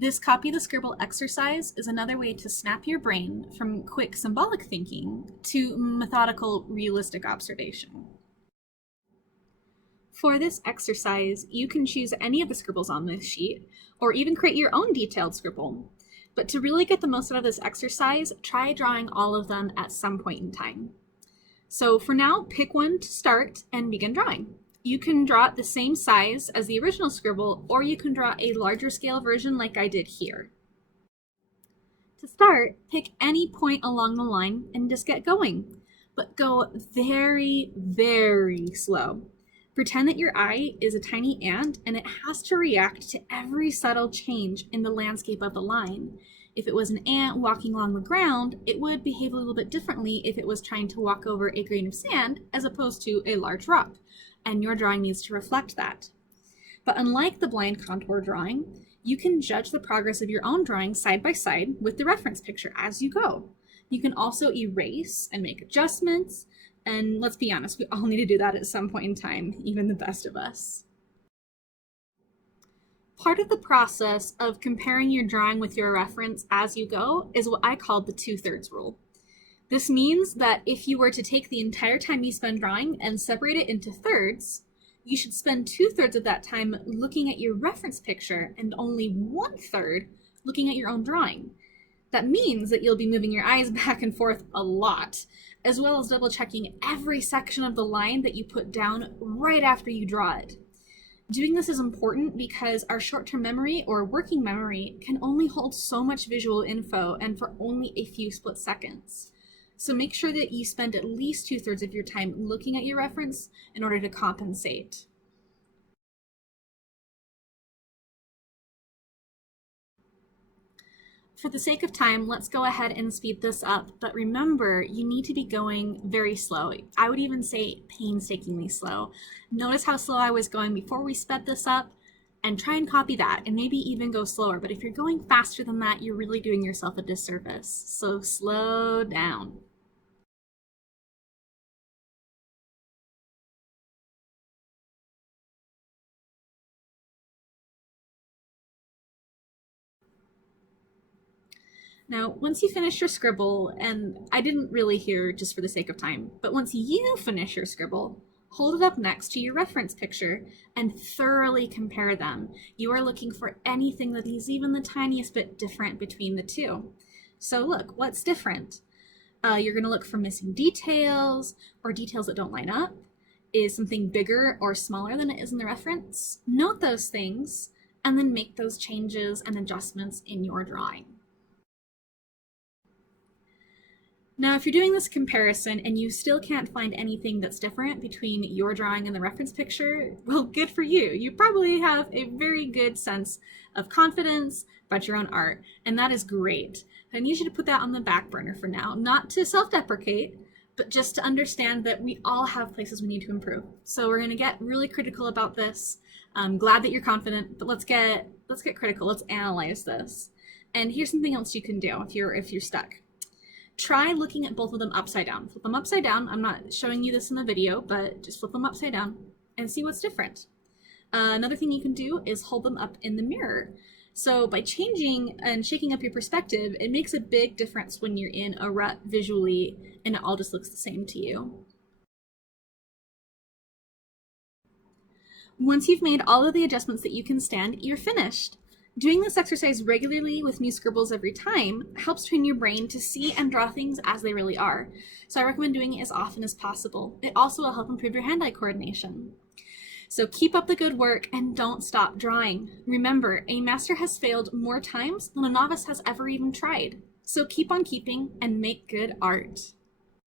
This copy the scribble exercise is another way to snap your brain from quick symbolic thinking to methodical, realistic observation. For this exercise, you can choose any of the scribbles on this sheet, or even create your own detailed scribble. But to really get the most out of this exercise, try drawing all of them at some point in time. So for now, pick one to start and begin drawing. You can draw it the same size as the original scribble, or you can draw a larger scale version like I did here. To start, pick any point along the line and just get going, but go very, very slow. Pretend that your eye is a tiny ant and it has to react to every subtle change in the landscape of the line. If it was an ant walking along the ground, it would behave a little bit differently if it was trying to walk over a grain of sand as opposed to a large rock, and your drawing needs to reflect that. But unlike the blind contour drawing, you can judge the progress of your own drawing side by side with the reference picture as you go. You can also erase and make adjustments, and let's be honest, we all need to do that at some point in time, even the best of us. Part of the process of comparing your drawing with your reference as you go is what I call the 2/3 rule. This means that if you were to take the entire time you spend drawing and separate it into thirds, you should spend 2/3 of that time looking at your reference picture and only 1/3 looking at your own drawing. That means that you'll be moving your eyes back and forth a lot, as well as double checking every section of the line that you put down right after you draw it. Doing this is important because our short-term memory or working memory can only hold so much visual info and for only a few split seconds. So make sure that you spend at least 2/3 of your time looking at your reference in order to compensate. For the sake of time, let's go ahead and speed this up, but remember, you need to be going very slow. I would even say painstakingly slow. Notice how slow I was going before we sped this up, and try and copy that, and maybe even go slower. But if you're going faster than that, you're really doing yourself a disservice. So slow down. Now, once you finish your scribble, and I didn't really here just for the sake of time, but once you finish your scribble, hold it up next to your reference picture and thoroughly compare them. You are looking for anything that is even the tiniest bit different between the two. So look, what's different? You're going to look for missing details or details that don't line up. Is something bigger or smaller than it is in the reference? Note those things and then make those changes and adjustments in your drawing. Now, if you're doing this comparison and you still can't find anything that's different between your drawing and the reference picture, well, good for you. You probably have a very good sense of confidence about your own art, and that is great. I need you to put that on the back burner for now, not to self-deprecate, but just to understand that we all have places we need to improve. So we're going to get really critical about this. I'm glad that you're confident, but let's get critical. Let's analyze this. And here's something else you can do if you're stuck. Try looking at both of them upside down. Flip them upside down. I'm not showing you this in the video, but just flip them upside down and see what's different. Another thing you can do is hold them up in the mirror. So by changing and shaking up your perspective, it makes a big difference when you're in a rut visually and it all just looks the same to you. Once you've made all of the adjustments that you can stand, you're finished. Doing this exercise regularly with new scribbles every time helps train your brain to see and draw things as they really are. So I recommend doing it as often as possible. It also will help improve your hand-eye coordination. So keep up the good work and don't stop drawing. Remember, a master has failed more times than a novice has ever even tried. So keep on keeping and make good art.